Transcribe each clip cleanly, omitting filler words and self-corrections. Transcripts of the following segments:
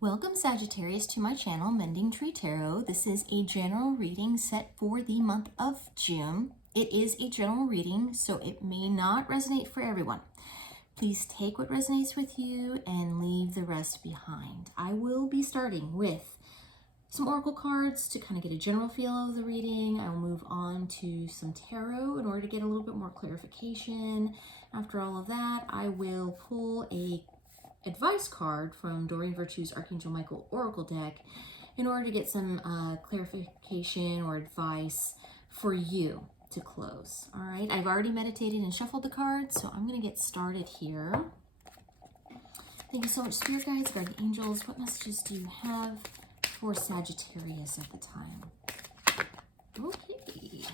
Welcome Sagittarius to my channel, Mending Tree Tarot. This is a general reading set for the month of June. It is a general reading, so it may not resonate for everyone. Please take what resonates with you and leave the rest behind. I will be starting with some oracle cards to kind of get a general feel of the reading. I will move on to some tarot in order to get a little bit more clarification. After all of that, I will pull a advice card from Doreen Virtue's Archangel Michael Oracle deck in order to get some clarification or advice for you to close. All right, I've already meditated and shuffled the cards, so I'm going to get started here. Thank you so much, Spirit Guides, Guardian Angels. What messages do you have for Sagittarius at the time? Okay,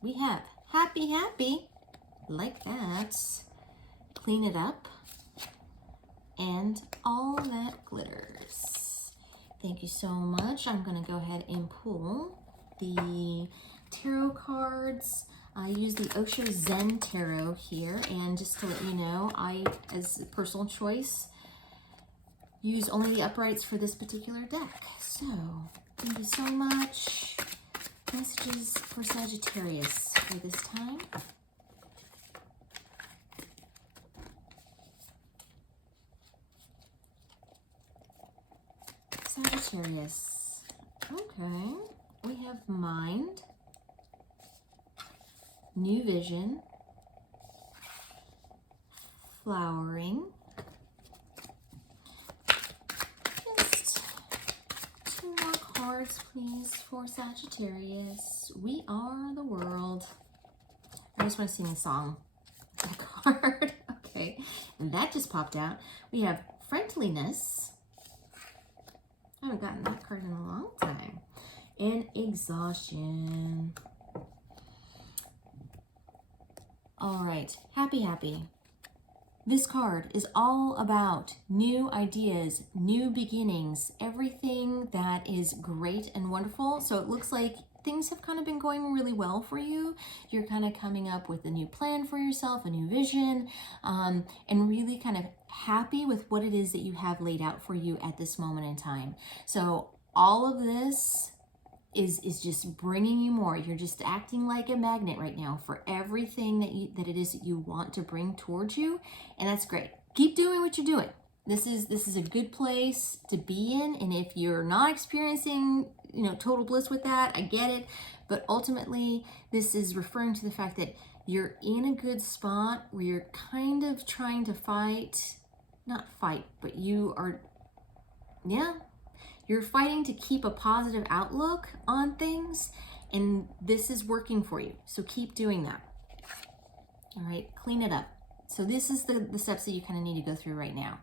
we have happy, like that, clean it up, and all that glitters. Thank you so much. I'm going to go ahead and pull the tarot cards. I use the Osho Zen Tarot here, and just to let you know, I, as a personal choice, use only the uprights for this particular deck. So, thank you so much. Messages for Sagittarius for this time. Sagittarius. Okay, we have mind, new vision, flowering. Just two more cards, please, for Sagittarius. We are the world. I just want to sing a song. A card. Okay, and that just popped out. We have friendliness. I haven't gotten that card in a long time. And exhaustion. All right, happy. This card is all about new ideas, new beginnings, everything that is great and wonderful. So it looks like things have kind of been going really well for you. You're kind of coming up with a new plan for yourself, a new vision, and really kind of happy with what it is that you have laid out for you at this moment in time. So all of this is just bringing you more. You're just acting like a magnet right now for everything that it is that you want to bring towards you, and that's great. Keep doing what you're doing. This is a good place to be in, and if you're not experiencing, total bliss with that, I get it, but ultimately this is referring to the fact that you're in a good spot where you're kind of trying to not fight, but you're fighting to keep a positive outlook on things, and this is working for you. So keep doing that. All right, clean it up. So this is the steps that you kind of need to go through right now.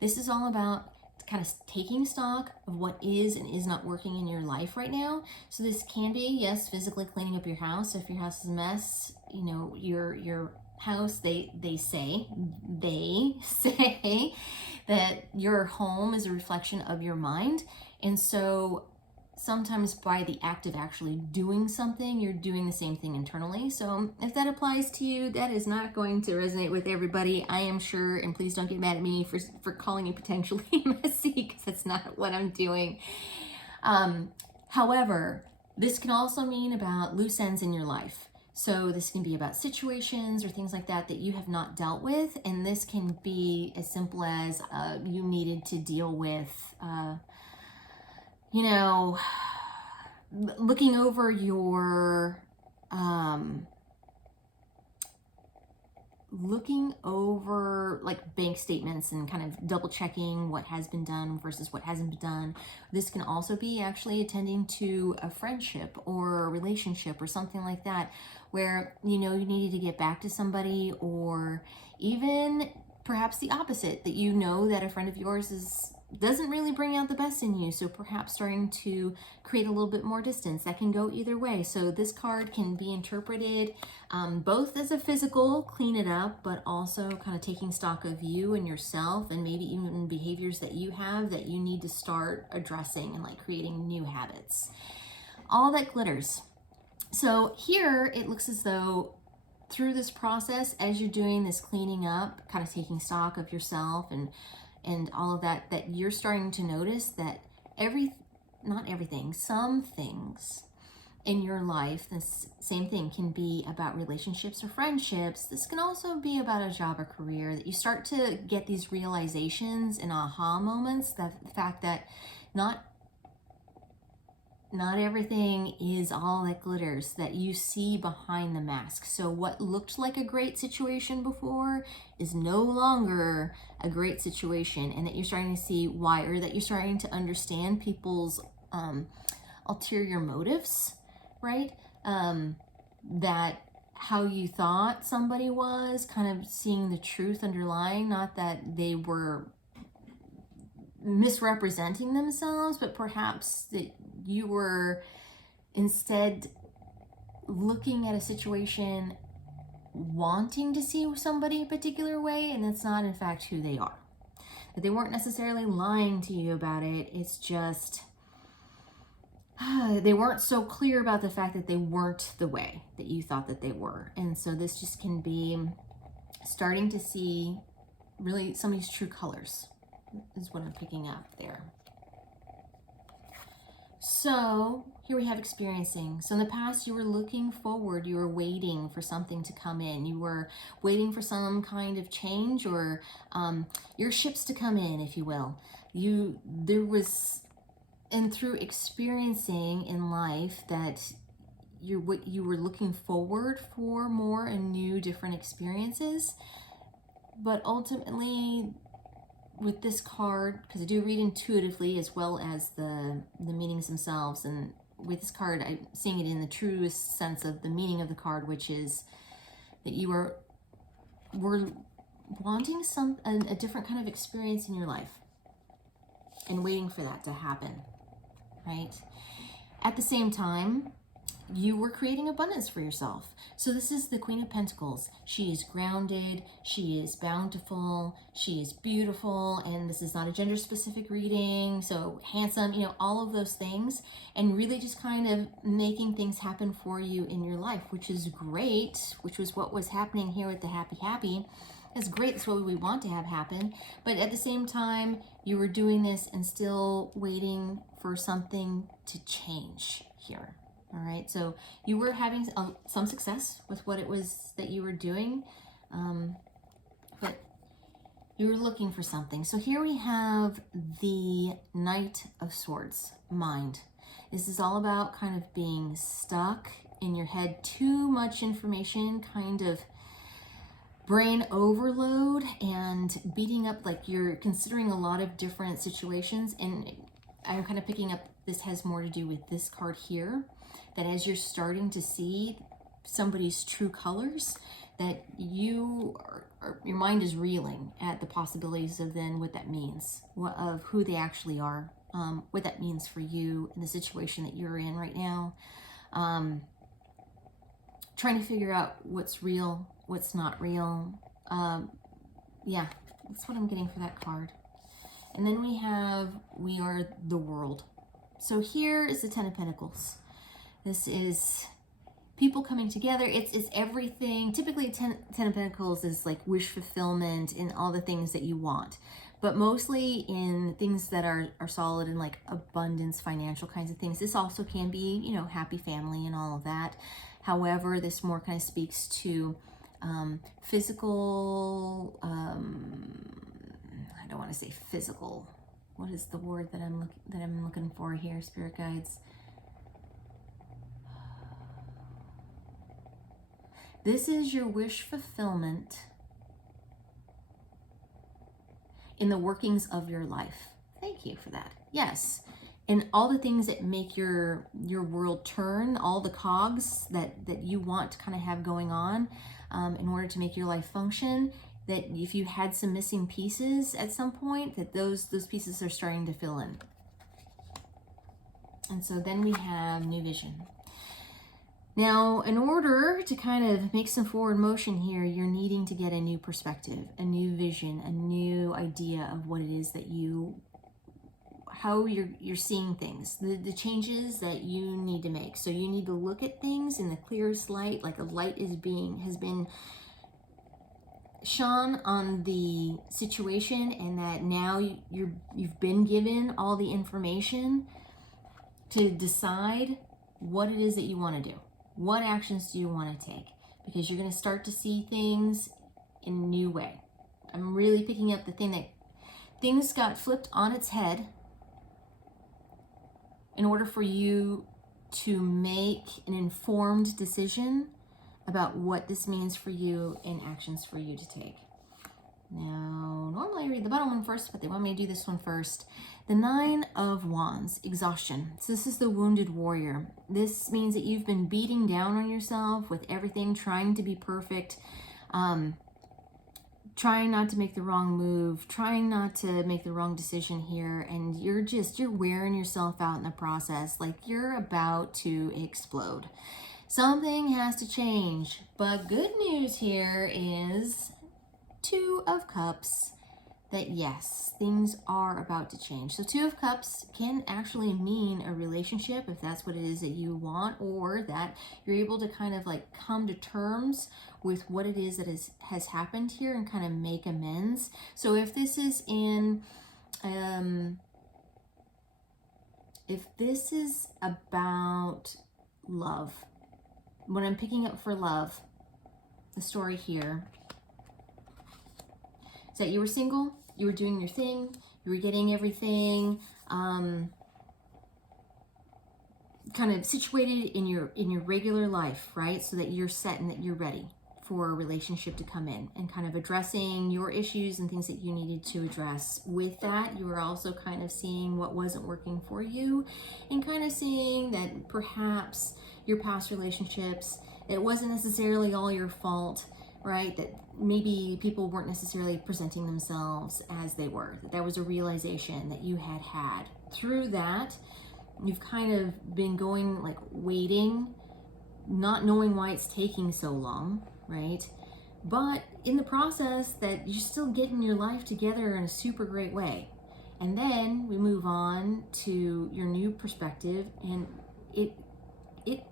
This is all about kind of taking stock of what is and is not working in your life right now. So this can be, yes, physically cleaning up your house. So if your house is a mess, your house, they say that your home is a reflection of your mind. And so sometimes by the act of actually doing something, you're doing the same thing internally. So if that applies to you, that is not going to resonate with everybody, I am sure. And please don't get mad at me for calling it potentially messy, because that's not what I'm doing. However, this can also mean about loose ends in your life. So this can be about situations or things like that you have not dealt with. And this can be as simple as you needed to deal with, looking over your, like bank statements and kind of double checking what has been done versus what hasn't been done. This can also be actually attending to a friendship or a relationship or something like that, where you needed to get back to somebody, or even perhaps the opposite, that that a friend of yours doesn't really bring out the best in you. So perhaps starting to create a little bit more distance. That can go either way. So this card can be interpreted both as a physical clean it up, but also kind of taking stock of you and yourself, and maybe even behaviors that you have that you need to start addressing and like creating new habits. All that glitters. So here it looks as though through this process, as you're doing this cleaning up, kind of taking stock of yourself and and all of that, that you're starting to notice that not everything, some things in your life, this same thing can be about relationships or friendships. This can also be about a job or career, that you start to get these realizations and aha moments, that the fact that not everything is all that glitters, that you see behind the mask. So what looked like a great situation before is no longer a great situation, and that you're starting to see why, or that you're starting to understand people's ulterior motives, right? That how you thought somebody was, kind of seeing the truth underlying, not that they were misrepresenting themselves, but perhaps that you were instead looking at a situation wanting to see somebody a particular way, and that's not in fact who they are. That they weren't necessarily lying to you about it, it's just they weren't so clear about the fact that they weren't the way that you thought that they were. And so this just can be starting to see really somebody's true colors, is what I'm picking up there. So here we have experiencing. So in the past, you were looking forward, you were waiting for something to come in, you were waiting for some kind of change, or your ships to come in, if you will. And through experiencing in life, that you were looking forward for more and new different experiences. But ultimately, with this card, because I do read intuitively as well as the meanings themselves, and with this card I'm seeing it in the truest sense of the meaning of the card, which is that you were wanting a different kind of experience in your life and waiting for that to happen, right? At the same time, you were creating abundance for yourself. So this is the Queen of Pentacles. She is grounded, she is bountiful, she is beautiful, and this is not a gender specific reading, so handsome, you know, all of those things, and really just kind of making things happen for you in your life, which is great, which was what was happening here with the happy. It's great, that's what we want to have happen, but at the same time, you were doing this and still waiting for something to change here. All right, so you were having some success with what it was that you were doing, but you were looking for something. So here we have the Knight of Swords, mind. This is all about kind of being stuck in your head, too much information, kind of brain overload and beating up, like you're considering a lot of different situations. And I'm kind of picking up, this has more to do with this card here, that as you're starting to see somebody's true colors, that your mind is reeling at the possibilities of then what that means, of who they actually are, what that means for you in the situation that you're in right now. Trying to figure out what's real, what's not real. Yeah, that's what I'm getting for that card. And then we are the world. So here is the Ten of Pentacles. This is people coming together. It's everything. Typically, Ten of Pentacles is like wish fulfillment in all the things that you want, but mostly in things that are solid and like abundance, financial kinds of things. This also can be, you know, happy family and all of that. However, this more kind of speaks to physical, I don't want to say physical. What is the word that I'm looking for here, spirit guides? This is your wish fulfillment in the workings of your life. Thank you for that. Yes. And all the things that make your world turn, all the cogs that you want to kind of have going on in order to make your life function, that if you had some missing pieces at some point, that those pieces are starting to fill in. And so then we have new vision. Now, in order to kind of make some forward motion here, you're needing to get a new perspective, a new vision, a new idea of what it is that how you're seeing things, the changes that you need to make. So you need to look at things in the clearest light, like a light has been shone on the situation, and that now you've been given all the information to decide what it is that you want to do. What actions do you want to take? Because you're going to start to see things in a new way. I'm really picking up the thing that things got flipped on its head in order for you to make an informed decision about what this means for you and actions for you to take. Now, normally I read the bottom one first, but they want me to do this one first. The 9 of Wands, Exhaustion. So this is the wounded warrior. This means that you've been beating down on yourself with everything, trying to be perfect, trying not to make the wrong move, trying not to make the wrong decision here, and you're wearing yourself out in the process. Like you're about to explode. Something has to change, but good news here is 2 of Cups, that yes, things are about to change. So 2 of Cups can actually mean a relationship, if that's what it is that you want, or that you're able to kind of like come to terms with what it is that has happened here and kind of make amends. So if this is in, if this is about love, what I'm picking up for love, the story here is that you were single, you were doing your thing, you were getting everything kind of situated in your regular life, right? So that you're set and that you're ready for a relationship to come in, and kind of addressing your issues and things that you needed to address. With that, you were also kind of seeing what wasn't working for you, and kind of seeing that perhaps your past relationships, it wasn't necessarily all your fault, right? That maybe people weren't necessarily presenting themselves as they were. That was a realization that you had. Through that, you've kind of been going like waiting, not knowing why it's taking so long, right? But in the process that you're still getting your life together in a super great way. And then we move on to your new perspective, and it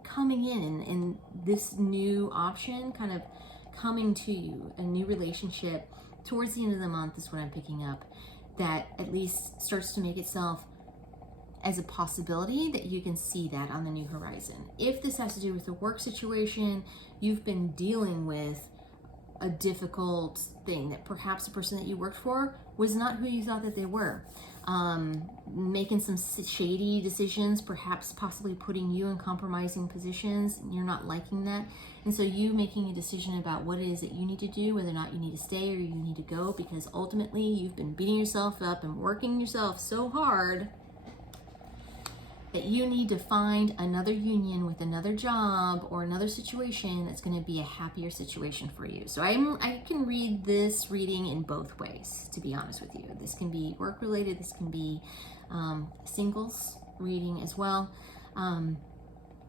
coming in, and this new option kind of coming to you, a new relationship towards the end of the month is what I'm picking up, that at least starts to make itself as a possibility, that you can see that on the new horizon. If this has to do with a work situation, you've been dealing with a difficult thing, that perhaps the person that you worked for was not who you thought that they were. Making some shady decisions, perhaps possibly putting you in compromising positions, and you're not liking that. And so you making a decision about what it is that you need to do, whether or not you need to stay or you need to go, because ultimately you've been beating yourself up and working yourself so hard that you need to find another union with another job or another situation that's going to be a happier situation for you. So I can read this reading in both ways, to be honest with you. This can be work related, this can be singles reading as well.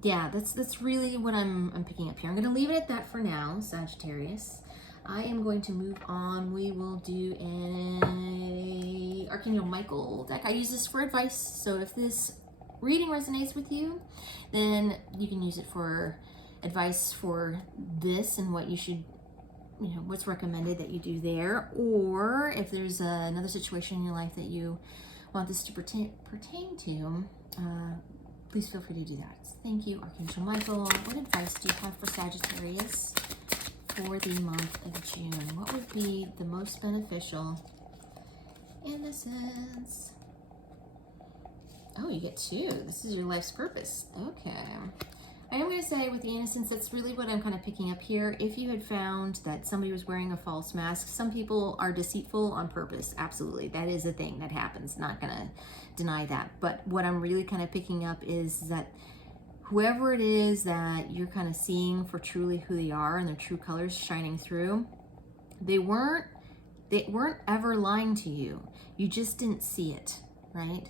Yeah, that's really what I'm picking up here. I'm going to leave it at that for now, Sagittarius. I am going to move on. We will do an Archangel Michael deck. I use this for advice, so if this reading resonates with you, then you can use it for advice for this and what you should, what's recommended that you do there. Or if there's another situation in your life that you want this to pertain to, please feel free to do that. Thank you, Archangel Michael. What advice do you have for Sagittarius for the month of June? What would be the most beneficial? Innocence. Oh, you get 2. This is your life's purpose. Okay. I am going to say with the innocence, that's really what I'm kind of picking up here. If you had found that somebody was wearing a false mask, some people are deceitful on purpose. Absolutely. That is a thing that happens. Not going to deny that. But what I'm really kind of picking up is that whoever it is that you're kind of seeing for truly who they are and their true colors shining through, they weren't ever lying to you. You just didn't see it, right?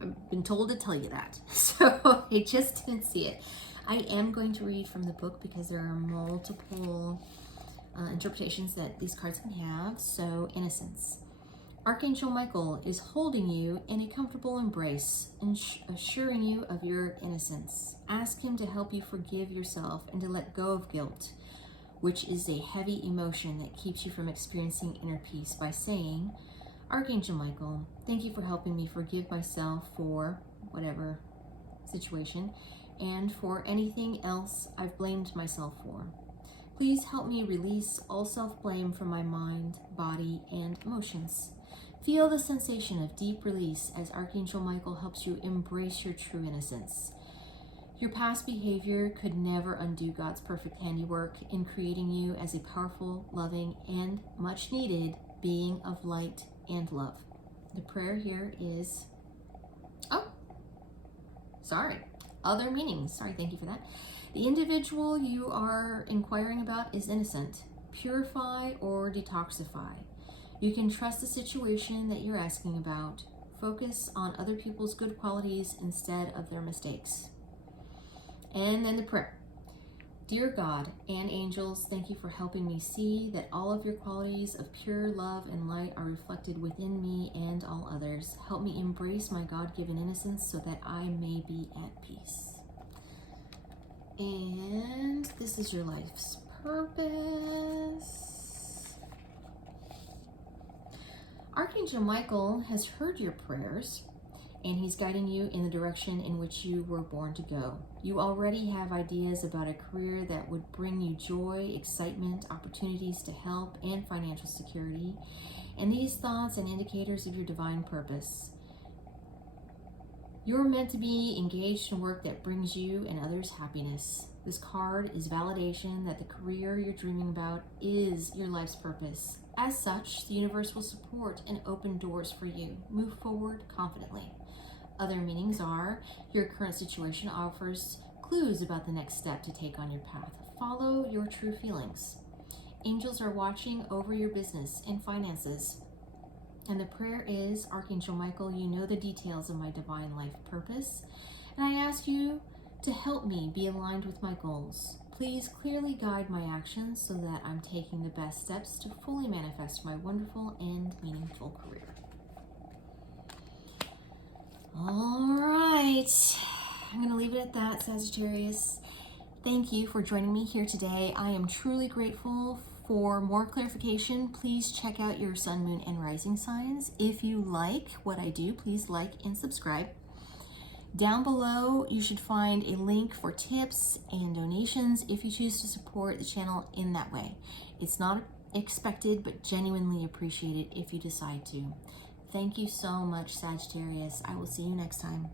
I've been told to tell you that. So I just didn't see it. I am going to read from the book because there are multiple interpretations that these cards can have. So, innocence. Archangel Michael is holding you in a comfortable embrace and assuring you of your innocence. Ask him to help you forgive yourself and to let go of guilt. which is a heavy emotion that keeps you from experiencing inner peace, by saying, Archangel Michael, thank you for helping me forgive myself for whatever situation and for anything else I've blamed myself for. Please help me release all self-blame from my mind, body, and emotions. Feel the sensation of deep release as Archangel Michael helps you embrace your true innocence. Your past behavior could never undo God's perfect handiwork in creating you as a powerful, loving, and much needed being of light and love. The prayer here is, other meanings. Sorry, thank you for that. The individual you are inquiring about is innocent. Purify or detoxify. You can trust the situation that you're asking about. Focus on other people's good qualities instead of their mistakes. And then the prayer. Dear God and angels, thank you for helping me see that all of your qualities of pure love and light are reflected within me and all others. Help me embrace my God-given innocence so that I may be at peace. And this is your life's purpose. Archangel Michael has heard your prayers, and he's guiding you in the direction in which you were born to go. You already have ideas about a career that would bring you joy, excitement, opportunities to help, and financial security. And these thoughts are indicators of your divine purpose. You're meant to be engaged in work that brings you and others happiness. This card is validation that the career you're dreaming about is your life's purpose. As such, the universe will support and open doors for you. Move forward confidently. Other meanings are, your current situation offers clues about the next step to take on your path. Follow your true feelings. Angels are watching over your business and finances. And the prayer is, Archangel Michael, you know the details of my divine life purpose, and I ask you to help me be aligned with my goals. Please clearly guide my actions so that I'm taking the best steps to fully manifest my wonderful and meaningful career. All right, I'm going to leave it at that, Sagittarius. Thank you for joining me here today. I am truly grateful. For more clarification, please check out your sun, moon, and rising signs. If you like what I do, please like and subscribe. Down below, you should find a link for tips and donations if you choose to support the channel in that way. It's not expected, but genuinely appreciated if you decide to. Thank you so much, Sagittarius. I will see you next time.